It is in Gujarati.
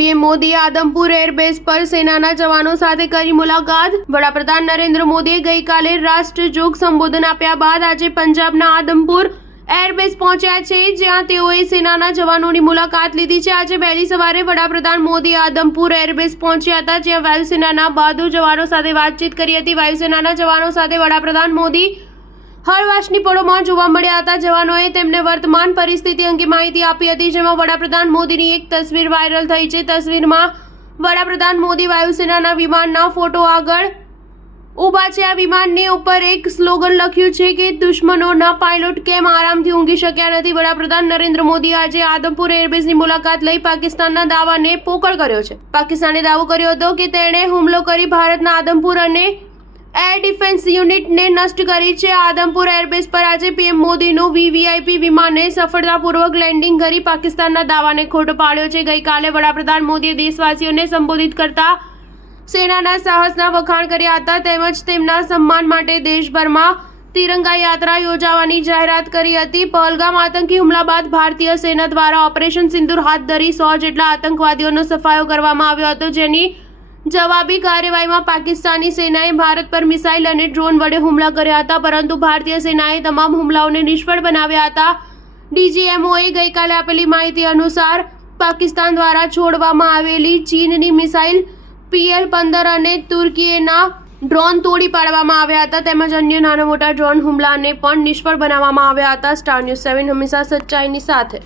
પીએમ મોદીએ આદમપુર એરબેઝ પર સેનાના જવાનો સાથે કરી મુલાકાત। વડાપ્રધાન નરેન્દ્ર મોદીએ ગઈકાલે રાષ્ટ્રજોગ સંબોધન આપ્યા બાદ આજે પંજાબના આદમપુર એરબેઝ પહોંચ્યા છે, જ્યાં તેઓએ સેનાના જવાનોની મુલાકાત લીધી છે। આજે વહેલી સવારે વડાપ્રધાન મોદી આદમપુર એરબેઝ પહોંચ્યા હતા, જ્યાં વાયુસેનાના બહાદુર જવાનો સાથે વાતચીત કરી હતી। વાયુસેનાના જવાનો સાથે વડાપ્રધાન મોદી હળવાશની પળોમાં જોવા મળ્યા હતા। જવાનોએ તેમને વર્તમાન પરિસ્થિતિ અંગે માહિતી આપી હતી, જેમાં વડાપ્રધાન મોદીની એક તસવીર વાયરલ થઈ છે। તસવીરમાં વડાપ્રધાન મોદી વાયુસેનાના વિમાનના ફોટો આગળ ઊભા છે। આ વિમાનની ઉપર એક સ્લોગન લખ્યું છે કે દુશ્મનોના પાયલોટ કેમ આરામથી ઊંઘી શક્યા નથી। વડાપ્રધાન નરેન્દ્ર મોદીએ આજે આદમપુર એરબેઝની મુલાકાત લઈ પાકિસ્તાનના દાવાને પોકળ કર્યો છે। પાકિસ્તાને દાવો કર્યો હતો કે તેણે હુમલો કરી ભારતના આદમપુર અને એર ડિફેન્સ યુનિટને નષ્ટ કરી છે। આદમપુર એરબેઝ પર આજે પીએમ મોદીનું વીવીઆઈપી વિમાને સફળતાપૂર્વક લેન્ડિંગ કરી પાકિસ્તાનના દાવાને ખોટો પાડ્યો છે। ગઈકાલે વડાપ્રધાન મોદીએ દેશવાસીઓને સંબોધિત કરતા સેનાના સાહસના વખાણ કર્યા હતા, તેમજ તેમના સન્માન માટે દેશભરમાં તિરંગા યાત્રા યોજવાની જાહેરાત કરી હતી। પહલગામ આતંકી હુમલા બાદ ભારતીય સેના દ્વારા ઓપરેશન સિંદૂર હાથ ધરી 100 જેટલા આતંકવાદીઓનો સફાયો કરવામાં આવ્યો હતો, જેની જવાબી કાર્યવાહીમાં પાકિસ્તાની સેનાએ ભારત પર મિસાઇલ અને ડ્રોન વડે હુમલા કર્યા હતા, પરંતુ ભારતીય સેનાએ તમામ હુમલાઓને નિષ્ફળ બનાવ્યા હતા। ડીજીએમઓએ ગઈકાલે આપેલી માહિતી અનુસાર પાકિસ્તાન દ્વારા છોડવામાં આવેલી ચીનની મિસાઇલ PL-15 અને તુર્કીના ડ્રોન તોડી પાડવામાં આવ્યા હતા, તેમજ અન્ય નાના મોટા ડ્રોન હુમલાને પણ નિષ્ફળ બનાવવામાં આવ્યા હતા। સ્ટાર ન્યૂઝ 7 હંમેશા સચ્ચાઈની સાથે।